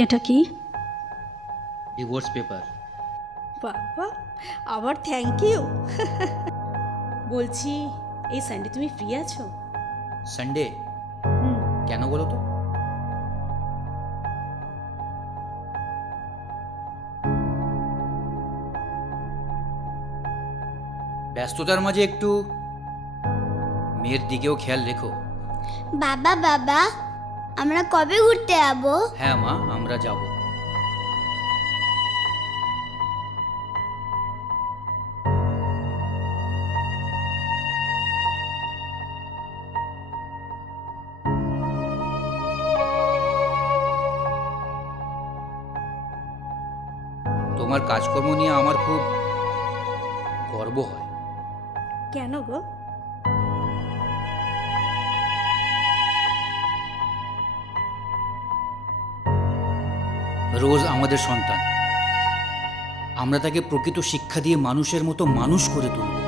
এটা কি? Divorce paper. বাবা, আবার থ্যাংক ইউ। বলছি, এই সানডে তুমি ফ্রি আছো? সানডে? হুম। কেন বলো তো? ব্যস্ততার মাঝে একটু মেয়ের দিকেও খেয়াল রেখো। বাবা বাবা, আমরা কবে ঘুরতে যাবো? হ্যাঁ মা, আমরা যাব। তোমার কাজকর্ম নিয়ে আমার খুব গর্ব হয়। কেন গো? রোজ আমাদের সন্তান, আমরা তাকে প্রকৃত শিক্ষা দিয়ে মানুষের মতো মানুষ করে তুলব।